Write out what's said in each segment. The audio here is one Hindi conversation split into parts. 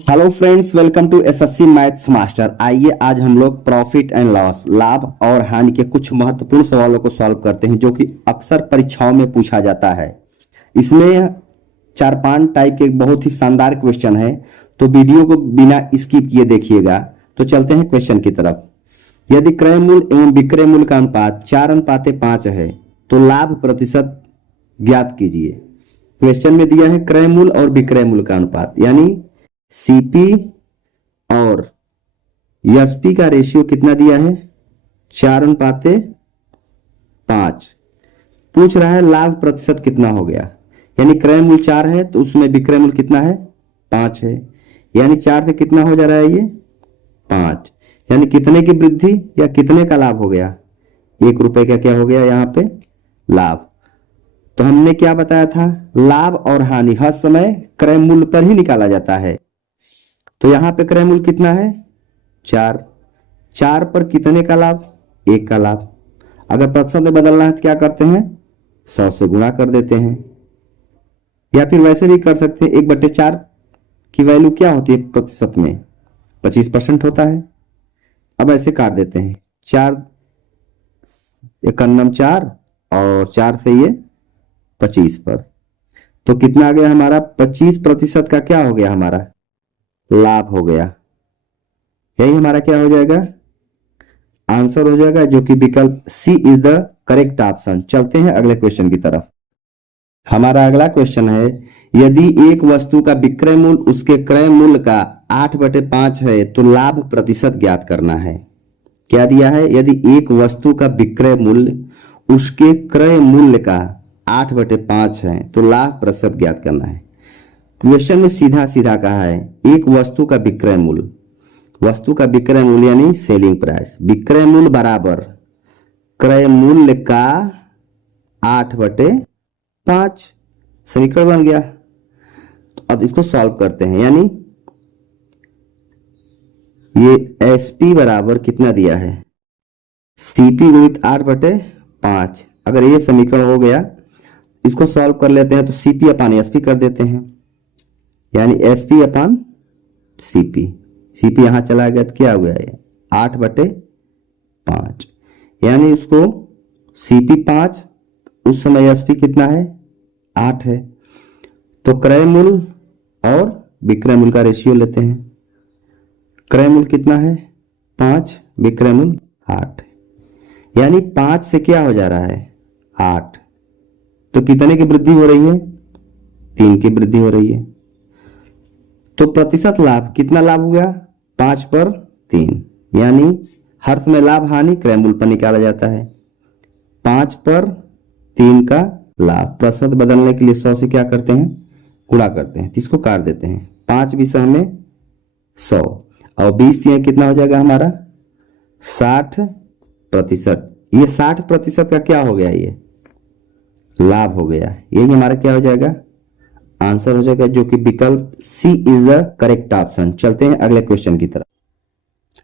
Hello friends, welcome to SSC maths master. आइए आज हम लोग प्रॉफिट एंड लॉस, लाभ और हानि के कुछ महत्वपूर्ण सवालों को सॉल्व करते हैं जो कि अक्सर परीक्षाओं में पूछा जाता है। इसमें 4-5 टाइप के बहुत ही शानदार क्वेश्चन है, तो वीडियो को बिना स्किप किए देखिएगा। तो चलते हैं क्वेश्चन की तरफ। यदि क्रय मूल्य एवं विक्रय मूल्य का अनुपात 4:5 है तो लाभ प्रतिशत ज्ञात कीजिए। क्वेश्चन में दिया है क्रय मूल्य और विक्रय मूल्य का अनुपात, यानी सीपी और एसपी का रेशियो कितना दिया है? 4:5। पूछ रहा है लाभ प्रतिशत कितना हो गया, यानी क्रय मूल्य 4 है तो उसमें विक्रय मूल्य कितना है? 5 है, यानी 4 से कितना हो जा रहा है? ये 5, यानी कितने की वृद्धि या कितने का लाभ हो गया? 1 रुपए का क्या हो गया यहाँ पे? लाभ। तो हमने क्या बताया था? लाभ और हानि हर समय क्रय मूल्य पर ही निकाला जाता है। तो यहां पे क्रय मूल्य कितना है? 4। 4 पर कितने का लाभ? 1 का लाभ। अगर प्रतिशत में बदलना है तो क्या करते हैं? 100 से गुणा कर देते हैं, या फिर वैसे भी कर सकते हैं। 1/4 की वैल्यू क्या होती है प्रतिशत में? 25% होता है। अब ऐसे काट देते हैं, 4 एकन्नम 4 और 4 से ये 25 पर, तो कितना आ गया हमारा? 25% का क्या हो गया? हमारा लाभ हो गया। यही हमारा क्या हो जाएगा? आंसर हो जाएगा, जो कि विकल्प सी इज द करेक्ट ऑप्शन। चलते हैं अगले क्वेश्चन की तरफ। हमारा अगला क्वेश्चन है, यदि एक वस्तु का विक्रय मूल्य उसके क्रय मूल्य का 8/5 है तो लाभ प्रतिशत ज्ञात करना है। क्या दिया है? यदि एक वस्तु का विक्रय मूल्य उसके क्रय मूल्य का 8/5 है तो लाभ प्रतिशत ज्ञात करना है। क्वेश्चन में सीधा सीधा कहा है एक वस्तु का विक्रय मूल्य, वस्तु का विक्रय मूल्य यानी सेलिंग प्राइस, विक्रय मूल्य बराबर क्रय मूल्य का 8/5। समीकरण बन गया। तो अब इसको सॉल्व करते हैं, यानी ये एसपी बराबर कितना दिया है? सीपी गुणित 8/5। अगर ये समीकरण हो गया, इसको सॉल्व कर लेते हैं तो सीपी अपान एसपी कर देते हैं, यानी एसपी अपान सीपी। सीपी यहां चला गया तो क्या हो गया? ये 8/5, यानी उसको सीपी 5, उस समय एसपी कितना है? 8 है। तो क्रय मूल्य और विक्रय मूल्य का रेशियो लेते हैं। क्रय मूल्य कितना है? 5, विक्रय मूल्य 8, यानी 5 से क्या हो जा रहा है? 8। तो कितने की वृद्धि हो रही है? 3 की वृद्धि हो रही है। तो प्रतिशत लाभ कितना लाभ हो गया? 5 पर 3, यानी हर समय लाभ हानि क्रय मूल्य पर निकाला जाता है। 5 पर 3 का लाभ। प्रतिशत बदलने के लिए 100 से क्या करते हैं? गुणा करते हैं, इसको काट देते हैं। 5 20 में 100 और 20 कितना हो जाएगा हमारा? 60%। ये 60% का क्या हो गया? ये लाभ हो गया। यही हमारा क्या हो जाएगा? आंसर हो जाएगा, जो कि विकल्प सी इज द करेक्ट ऑप्शन। चलते हैं अगले क्वेश्चन की तरफ।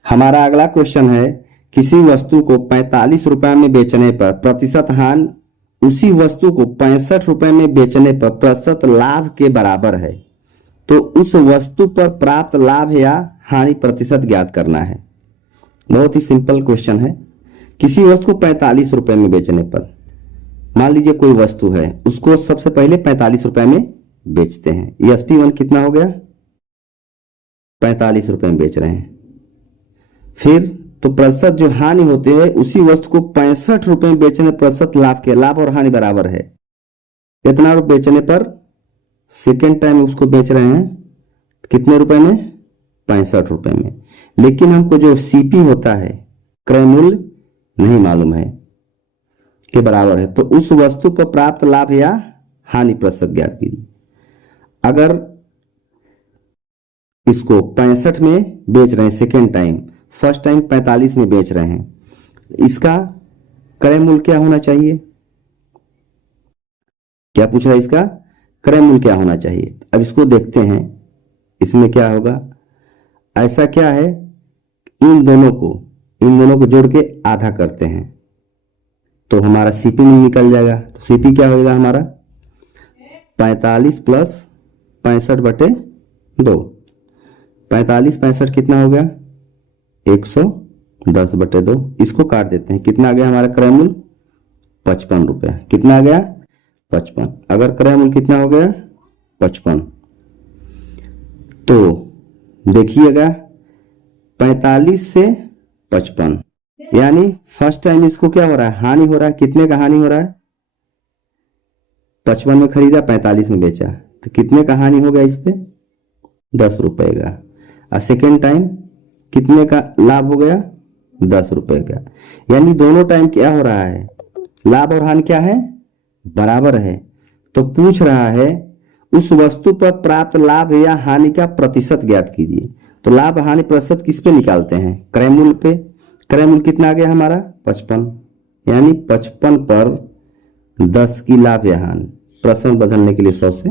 हमारा अगला क्वेश्चन है, किसी वस्तु को 45 रुपए में बेचने पर प्रतिशत हानि उसी वस्तु को 65 रुपए में बेचने पर प्रतिशत लाभ के बराबर है, तो उस वस्तु पर प्राप्त लाभ या हानि प्रतिशत ज्ञात करना है। बहुत ही सिंपल क्वेश्चन है। किसी वस्तु को 45 रुपए में बेचने पर, मान लीजिए कोई वस्तु है, उसको सबसे पहले 45 रुपए में बेचते हैं। एसपी1 कितना हो गया? 45 रुपए में बेच रहे हैं। फिर तो प्रतिशत जो हानि होते हैं उसी वस्तु को 65 रुपए में बेचने प्रतिशत लाभ के, लाभ और हानि बराबर है। इतना रुपए बेचने पर सेकेंड टाइम उसको बेच रहे हैं कितने रुपए में? 65 रुपए में। लेकिन हमको जो सीपी होता है, क्रय मूल्य, नहीं मालूम है के बराबर है, तो उस वस्तु पर प्राप्त लाभ या हानि प्रतिशत ज्ञात कीजिए। अगर इसको 65 में बेच रहे हैं सेकेंड टाइम, फर्स्ट टाइम 45 में बेच रहे हैं, इसका क्रय मूल्य क्या होना चाहिए? क्या पूछ रहा है? इसका क्रय मूल्य क्या होना चाहिए? अब इसको देखते हैं, इसमें क्या होगा। ऐसा क्या है, इन दोनों को जोड़ के आधा करते हैं तो हमारा सीपी में निकल जाएगा। तो सीपी क्या होगा हमारा? 45 + 65/2, 45 65 कितना हो गया 110/2। इसको काट देते हैं, कितना आ गया हमारा क्रय मूल्य 55 रुपया। कितना आ गया 55। अगर क्रय मूल्य कितना हो गया 55, तो देखिएगा 45 से 55 यानी फर्स्ट टाइम इसको क्या हो रहा है, हानि हो रहा है। कितने का हानि हो रहा है, 55 में खरीदा 45 में बेचा, तो कितने का हानि हो गया इस पे 10 रुपए का। और सेकेंड टाइम कितने का लाभ हो गया 10 रुपए का। यानी दोनों टाइम क्या हो रहा है, लाभ और हानि क्या है बराबर है। तो पूछ रहा है उस वस्तु पर प्राप्त लाभ या हानि का प्रतिशत ज्ञात कीजिए। तो लाभ हानि प्रतिशत किस पे निकालते हैं, क्रय मूल्य पे। क्रय मूल्य कितना आ गया हमारा 55, यानी 55 पर 10 की लाभ या हानि। प्रश्न बदलने के लिए 100 से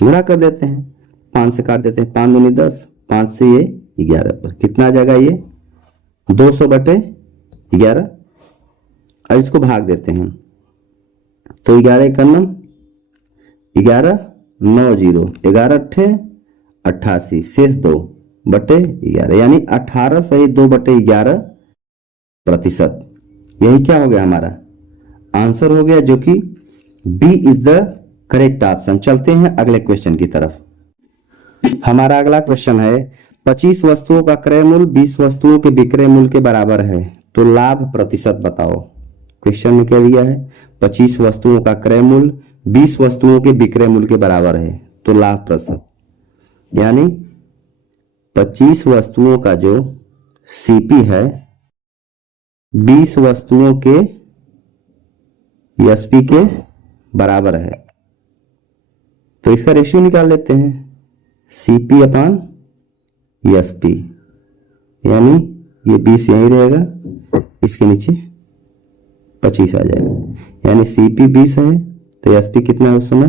गुणा कर देते हैं, 5 से काट देते हैं, 5 दूनी 10, 5 से ये 11 पर कितना आ जाएगा ये 200/11। अब इसको भाग देते हैं, तो 11 एकम 11 9 0 11 अट्ठे 88 शेष 2/11 यानी 18 सही 2/11%। यही क्या हो गया हमारा आंसर हो गया, जो कि B is the correct option. चलते हैं अगले क्वेश्चन की तरफ। हमारा अगला क्वेश्चन है 25 वस्तुओं का क्रय मूल्य 20 वस्तुओं के विक्रय मूल्य के बराबर है, तो लाभ प्रतिशत बताओ। क्वेश्चन में क्या दिया है 25 वस्तुओं का क्रय मूल्य 20 वस्तुओं के विक्रय मूल्य के बराबर है, तो लाभ प्रतिशत। यानी 25 वस्तुओं का जो सीपी है 20 वस्तुओं के एसपी के बराबर है, तो इसका रेशियो निकाल लेते हैं सीपी अपान एसपी। यानी ये 20 यही रहेगा, इसके नीचे 25 आ जाएगा। यानी सीपी 20 है तो एसपी कितना है उस समय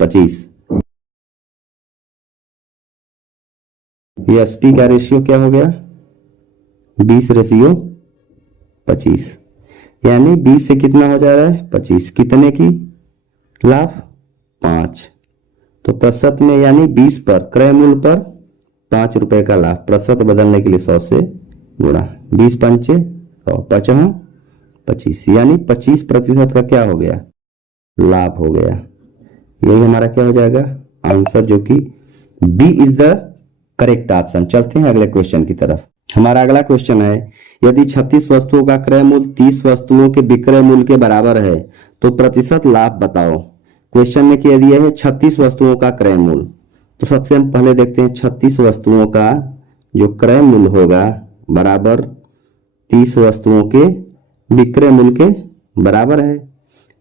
25। एसपी का रेशियो क्या हो गया 20/25। यानी 20 से कितना हो जा रहा है 25, कितने की लाभ 5। तो प्रतिशत में यानी 20 पर क्रय मूल्य पर 5 रुपए का लाभ। प्रतिशत बदलने के लिए 100 से गुणा, 20 पंचे 100 55 25, यानी 25% का क्या हो गया लाभ हो गया। यही हमारा क्या हो जाएगा आंसर, जो कि B is the correct option. चलते हैं अगले क्वेश्चन की तरफ। हमारा अगला क्वेश्चन है यदि 36 वस्तुओं का क्रय मूल्य 30 वस्तुओं के विक्रय मूल्य के बराबर है, तो प्रतिशत लाभ बताओ। क्वेश्चन में क्या दिया है 36 वस्तुओं का क्रय मूल्य। तो सबसे हम पहले देखते हैं 36 वस्तुओं का जो क्रय मूल्य होगा बराबर 30 वस्तुओं के विक्रय मूल्य के बराबर है, तो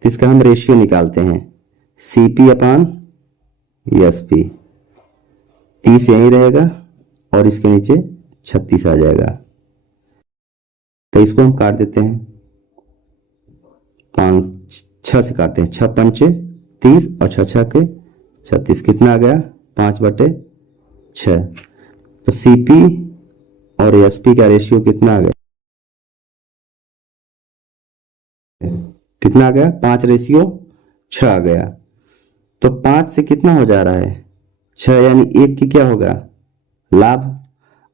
इसका हम रेशियो निकालते हैं सीपी अपान एसपी। 30 यही रहेगा और इसके नीचे 36 आ जाएगा, तो इसको हम काट देते हैं 6 से काटते हैं, 6 पंचे 30 और 6 6 के 36, कितना आ गया 5/6। तो सीपी और एसपी का रेशियो कितना आ गया, कितना आ गया 5/6 आ गया। तो 5 से कितना हो जा रहा है 6, यानी 1 की क्या होगा लाभ।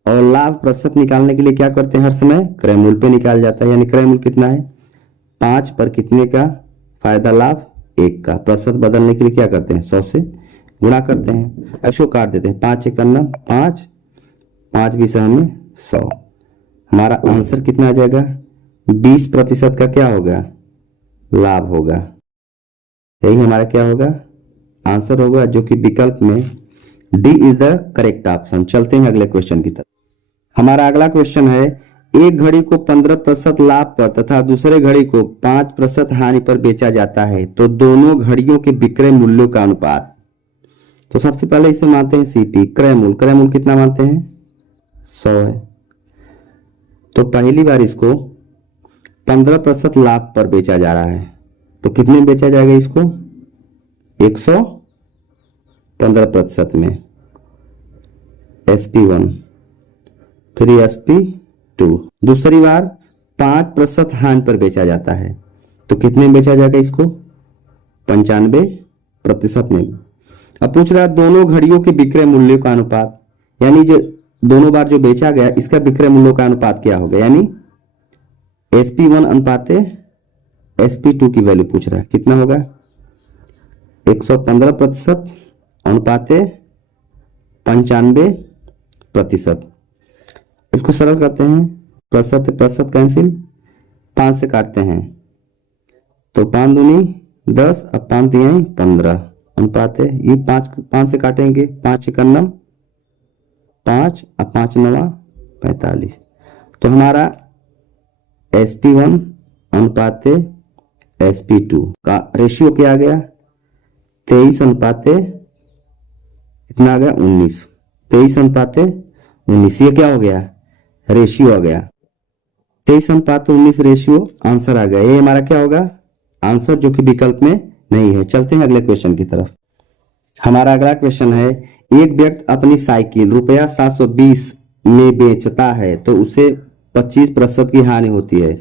और लाभ प्रतिशत निकालने के लिए क्या करते हैं हर समय क्रय मूल्य पे निकाल जाता है। यानी क्रय मूल्य कितना है 5 पर कितने का फायदा लाभ 1 का। प्रतिशत बदलने के लिए क्या करते हैं 100 से गुणा करते हैं, इसको काट देते हैं 5 1 5 5 20 हमें 100। हमारा आंसर कितना आ जाएगा 20% का क्या होगा लाभ होगा। यही हमारा क्या होगा आंसर होगा, जो कि विकल्प में D is the correct option. चलते हैं अगले क्वेश्चन की तरफ। हमारा अगला क्वेश्चन है एक घड़ी को 15% लाभ पर तथा दूसरे घड़ी को 5% हानि पर बेचा जाता है, तो दोनों घड़ियों के विक्रय मूल्यों का अनुपात। तो सबसे पहले इसे मानते हैं सीपी क्रय मूल्य। क्रय मूल्य कितना मानते हैं 100 है, तो पहली बार इसको 15% लाभ पर बेचा जा रहा है, तो कितने में बेचा जाएगा इसको 115% में SP1, फिर SP2। दूसरी बार 5% हानि पर बेचा जाता है, तो कितने में बेचा जाएगा इसको 95% में। अब पूछ रहा है दोनों घड़ियों के विक्रय मूल्यों का अनुपात। यानी जो दोनों बार जो बेचा गया इसका विक्रय मूल्यों का अनुपात क्या होगा, यानी SP1 अनुपाते SP2 की वैल्यू पूछ रहा है, कितना होगा 115% अनुपाते 95%। इसको सरल करते हैं, प्रतिशत प्रतिशत कैंसिल, 5 से काटते हैं तो 5 दूनी 10, अब 5 तिहाई 15 अनुपात है, ये 5 से काटेंगे, 5 एकन्नम 5, अब 5 नवा 45। तो हमारा SP1 अनुपात SP2 का रेशियो क्या आ गया 23 अनुपात कितना आ गया 19, 23 अनुपात 19, ये क्या हो गया रेशियो आ गया, 23 अनुपात 19 रेशियो आंसर आ गया। ये हमारा क्या होगा आंसर, जो कि विकल्प में नहीं है। चलते हैं अगले क्वेश्चन की तरफ। हमारा अगला क्वेश्चन है, एक व्यक्ति अपनी साइकिल रुपया 720 में बेचता है तो उसे 25% की हानि होती है,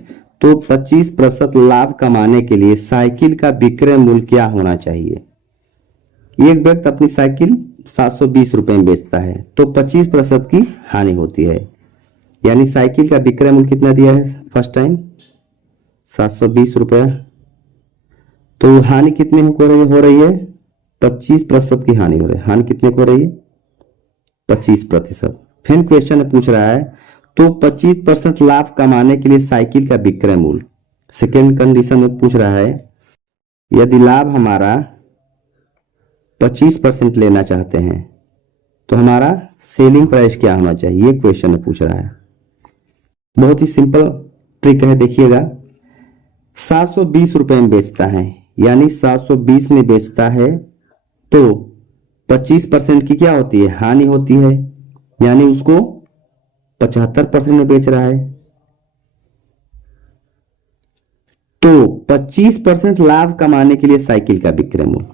तो 25% लाभ कमाने के लिए साइकिल का विक्रय मूल्य क्या होना चाहिए। एक व्यक्ति अपनी साइकिल 720 रुपए में बेचता है तो 25% की हानि होती है, यानी साइकिल का विक्रय मूल्य कितना दिया है फर्स्ट टाइम 720 रुपया, तो हानि कितने हो रही है 25% की हानि हो रही है। हानि कितने को हो रही है 25%। फिर क्वेश्चन पूछ रहा है, तो 25% लाभ कमाने के लिए साइकिल का विक्रय मूल्य, सेकेंड कंडीशन में पूछ रहा है, यदि लाभ हमारा 25% लेना चाहते हैं तो हमारा सेलिंग प्राइस क्या होना चाहिए, ये क्वेश्चन में पूछ रहा है। बहुत ही सिंपल ट्रिक है, देखिएगा 720 रुपए में बेचता है, यानी 720 में बेचता है तो 25% की क्या होती है हानि होती है, यानी उसको 75% में बेच रहा है, तो 25% लाभ कमाने के लिए साइकिल का विक्रय मूल्य,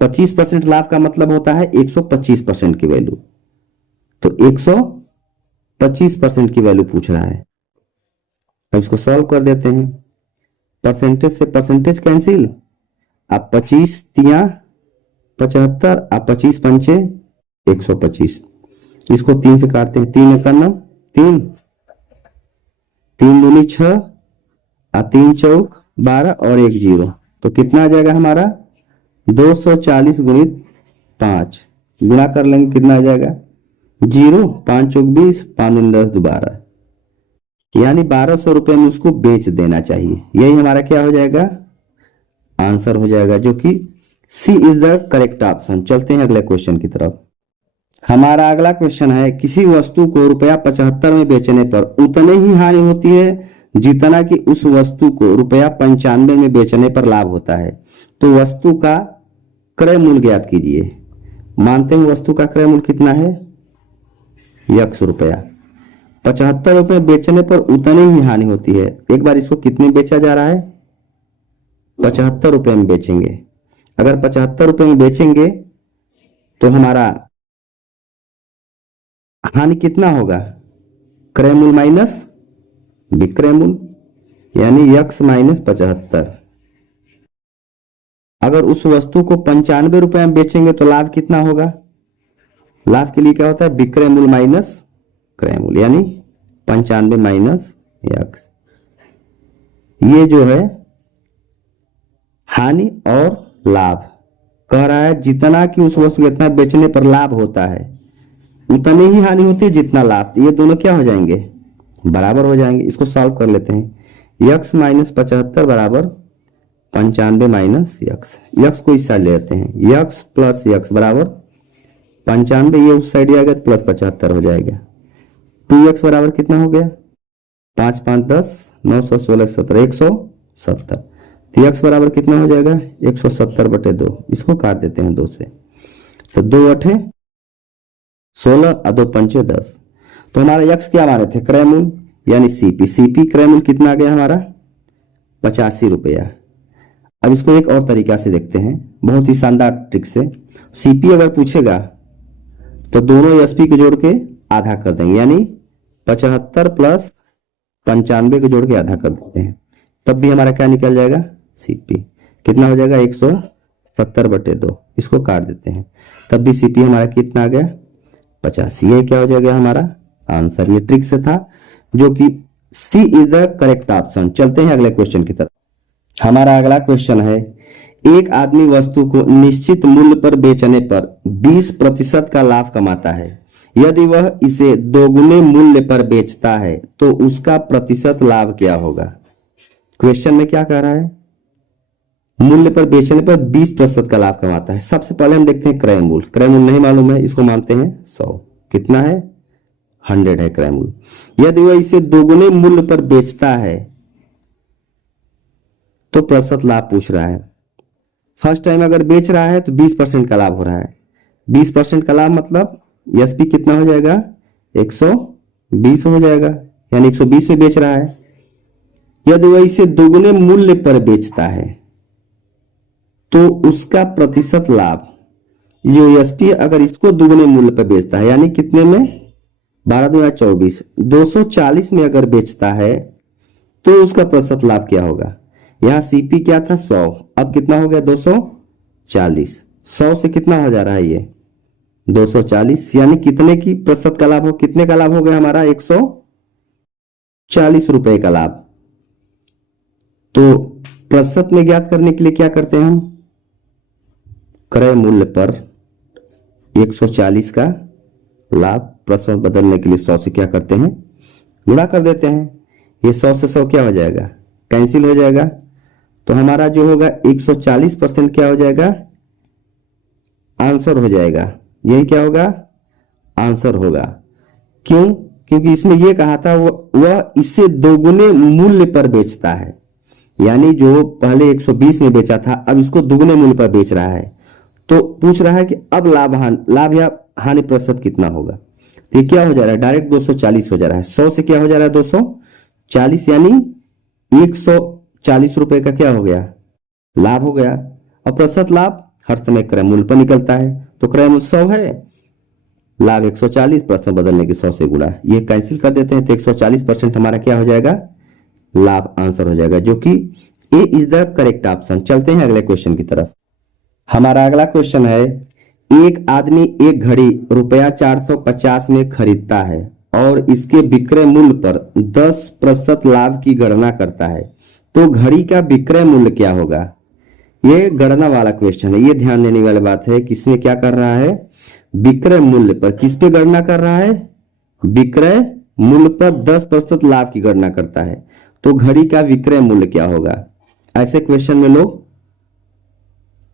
25% लाभ का मतलब होता है 125% की वैल्यू, तो 125% की वैल्यू पूछ रहा है। अब इसको सॉल्व कर देते हैं, परसेंटेज से परसेंटेज कैंसिल, आप 25 तिया 75, आप 25 पंचे 125, इसको 3 से काटते हैं, 3 एकन्नम 3, 3 दूनी 6, 3 चौक 12 और 1 0, तो कितना आ जाएगा हमारा 240 गुणित 5, गुणा कर लेंगे कितना आ जाएगा 0, 5 चौक 20, 5 दूनी 10 दोबारा, यानी 1200 रुपए में उसको बेच देना चाहिए। यही हमारा क्या हो जाएगा आंसर हो जाएगा, जो कि सी इज द करेक्ट ऑप्शन। चलते हैं अगले क्वेश्चन की तरफ। हमारा अगला क्वेश्चन है, किसी वस्तु को रुपया 75 में बेचने पर उतने ही हानि होती है जितना कि उस वस्तु को रुपया 95 में बेचने पर लाभ होता है, तो वस्तु का क्रय मूल्य ज्ञात कीजिए। मानते हैं वस्तु का क्रय मूल्य कितना है x रुपया, 75 रुपए बेचने पर उतनी ही हानि होती है। एक बार इसको कितने बेचा जा रहा है 75 रुपए में बेचेंगे, अगर 75 रुपए में बेचेंगे तो हमारा हानि कितना होगा क्रय मूल्य माइनस विक्रय मूल्य, यानी x माइनस 75। अगर उस वस्तु को 95 रुपए में बेचेंगे तो लाभ कितना होगा, लाभ के लिए क्या होता है विक्रय मूल्य माइनस क्रय मूल्य, यानी 95 माइनस x। ये जो है हानि और लाभ कह रहा है, जितना कि उस वस्तु को इतना बेचने पर लाभ होता है उतनी ही हानि होती है जितना लाभ, ये दोनों क्या हो जाएंगे बराबर हो जाएंगे। इसको सॉल्व कर लेते हैं, x माइनस 75 बराबर 95 माइनस x को इस साइड ले लेते हैं, x प्लस x बराबर 95, ये उस साइड आ गया तो प्लस 75 हो जाएगा, 2x बराबर कितना हो गया 5 5 10 9 16 17 170, तो x बराबर कितना हो जाएगा 170/2, इसको काट देते हैं 2 से, तो 2 8 16 और 2 5 10, तो हमारा x क्या माने थे क्रय मूल्य, यानी सीपी क्रय मूल्य कितना आ गया हमारा 85 रुपया। अब इसको एक और तरीका से देखते हैं, बहुत ही शानदार ट्रिक से। सीपी अगर पूछेगा तो दोनों एसपी को जोड़ के आधा कर देंगे, यानी 75 प्लस 95 को जोड़ के आधा कर देते हैं, तब भी हमारा क्या निकल जाएगा सीपी कितना हो जाएगा 170/2, इसको काट देते हैं, तब भी सीपी हमारा कितना आ गया 85। ये क्या हो जाएगा हमारा आंसर। ये ट्रिक से था जो कि सी इज द करेक्ट ऑप्शन। चलते हैं अगले क्वेश्चन की तरफ। हमारा अगला क्वेश्चन है, एक आदमी वस्तु को निश्चित मूल्य पर बेचने पर 20% का लाभ कमाता है। यदि वह इसे दोगुने मूल्य पर बेचता है तो उसका प्रतिशत लाभ क्या होगा। क्वेश्चन में क्या कह रहा है, मूल्य पर बेचने पर 20% का लाभ कमाता है। सबसे पहले हम देखते हैं क्रय मूल्य। क्रय मूल्य नहीं मालूम है, इसको मानते हैं 100। कितना है 100 है क्रय मूल्य। यदि वह इसे दोगुने मूल्य पर बेचता है तो प्रतिशत लाभ पूछ रहा है। फर्स्ट टाइम अगर बेच रहा है तो 20% का लाभ हो रहा है। 20% का लाभ मतलब एसपी कितना हो जाएगा 120 हो जाएगा, यानी 120 में बेच रहा है। यदि वह इसे दोगुने मूल्य पर बेचता है तो उसका प्रतिशत लाभ, जो एसपी अगर इसको दोगुने मूल्य पर बेचता है यानी कितने में 12 दूना 24, 240 में अगर बेचता है तो उसका प्रतिशत लाभ क्या होगा। यहां सीपी क्या था 100, अब कितना हो गया 240। 100 से कितना हो जा रहा है ये 240, यानी कितने की प्रतिशत का लाभ हो, कितने का लाभ हो गया हमारा 140 रुपए का लाभ। तो प्रतिशत में ज्ञात करने के लिए क्या करते हैं हम, क्रय मूल्य पर 140 का लाभ प्रतिशत बदलने के लिए 100 से क्या करते हैं गुणा कर देते हैं। ये 100 से 100 क्या हो जाएगा कैंसिल हो जाएगा। तो हमारा जो होगा 140% क्या हो जाएगा आंसर हो जाएगा। यही क्या होगा आंसर होगा। क्यों, क्योंकि इसमें यह कहा था वह इससे दोगुने मूल्य पर बेचता है, यानी जो पहले 120 में बेचा था अब इसको दोगुने मूल्य पर बेच रहा है। तो पूछ रहा है कि अब लाभ या हानि प्रतिशत कितना होगा। तो ये क्या हो जा रहा है डायरेक्ट 240 हो जा रहा है। 100 से क्या हो जा रहा है 240, यानी 140 रुपए का क्या हो गया लाभ हो गया। और प्रतिशत लाभ हर समय क्रय मूल्य पर निकलता है, तो क्रय मूल्य 100 है, लाभ 140, प्रतिशत बदलने के 100 से गुणा, ये कैंसिल कर देते हैं तो 140% हमारा क्या हो जाएगा लाभ आंसर हो जाएगा, जो कि ए इज द करेक्ट ऑप्शन। चलते हैं अगले क्वेश्चन की तरफ। हमारा अगला क्वेश्चन है, एक आदमी एक घड़ी रुपया 450 में खरीदता है और इसके विक्रय मूल्य पर 10% लाभ की गणना करता है, तो घड़ी का विक्रय मूल्य क्या होगा। ये गणना वाला क्वेश्चन है, ये ध्यान देने वाली बात है कि इसमें क्या कर रहा है विक्रय मूल्य पर, किस पे गणना कर रहा है विक्रय मूल्य पर 10% लाभ की गणना करता है, तो घड़ी का विक्रय मूल्य क्या होगा। ऐसे क्वेश्चन में लोग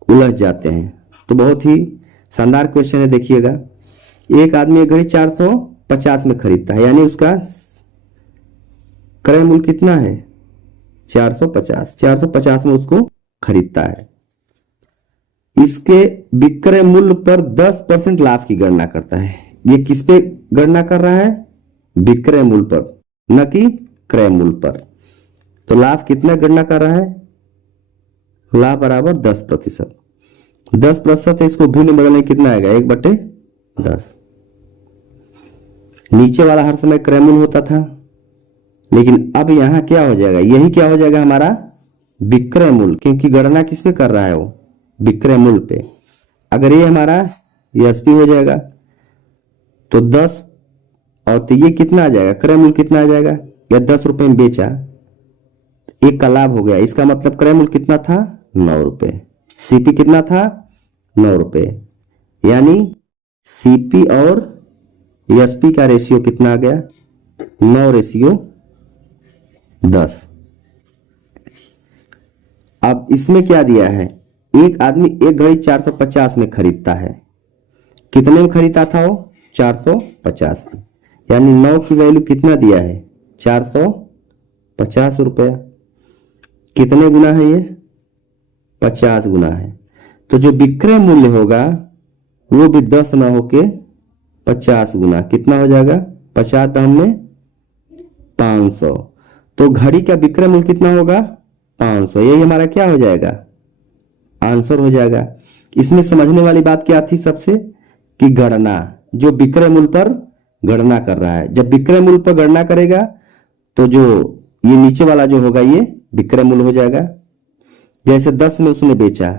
उलझ जाते हैं, तो बहुत ही शानदार क्वेश्चन है। देखिएगा, एक आदमी एक घड़ी 450 में खरीदता है, यानी उसका क्रय मूल्य कितना है 450 में उसको खरीदता है। इसके विक्रय मूल्य पर 10% लाभ की गणना करता है। ये किस पे गणना कर रहा है विक्रय मूल्य पर, न कि क्रय मूल्य पर। तो लाभ कितना गणना कर रहा है, लाभ बराबर 10%। 10% है, इसको भिन्न बदलने कितना आएगा 1/10। नीचे वाला हर समय क्रय मूल्य होता था, लेकिन अब यहां क्या हो जाएगा, यही क्या हो जाएगा हमारा विक्रय मूल्य, क्योंकि गणना किस पे कर रहा है वो विक्रय मूल्य पे। अगर ये हमारा एसपी हो जाएगा तो 10 और तो ये कितना आ जाएगा क्रय मूल्य कितना आ जाएगा, या 10 रुपए में बेचा, एक का लाभ हो गया, इसका मतलब क्रय मूल्य कितना था 9 रुपए, सीपी कितना था 9 रुपए, यानी सीपी और एसपी का रेशियो कितना आ गया 9:10। अब इसमें क्या दिया है, एक आदमी एक घड़ी 450 में खरीदता है, कितने में खरीदा था वो 450 में, यानी 9 की वैल्यू कितना दिया है 450 रुपया। कितने गुना है ये 50 गुना है, तो जो विक्रय मूल्य होगा वो भी 10 ना होके 50 गुना, कितना हो जाएगा 50 दाम में 500, तो घड़ी का विक्रय मूल्य कितना होगा 500। यही हमारा क्या हो जाएगा आंसर हो जाएगा। इसमें समझने वाली बात क्या थी सबसे, कि गणना, जो विक्रय मूल्य पर गणना कर रहा है, जब विक्रय मूल्य पर गणना करेगा तो जो ये नीचे वाला जो होगा ये विक्रय मूल्य हो जाएगा। जैसे 10 में उसने बेचा,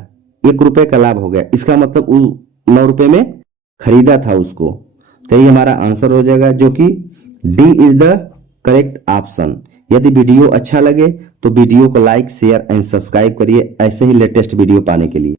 1 रुपए का लाभ हो गया, इसका मतलब उस 9 रुपए में खरीदा था उसको, तो ये हमारा आंसर हो जाएगा, जो कि D is the correct option. यदि वीडियो अच्छा लगे तो वीडियो को लाइक, शेयर एंड सब्सक्राइब करिए ऐसे ही लेटेस्ट वीडियो पाने के लिए।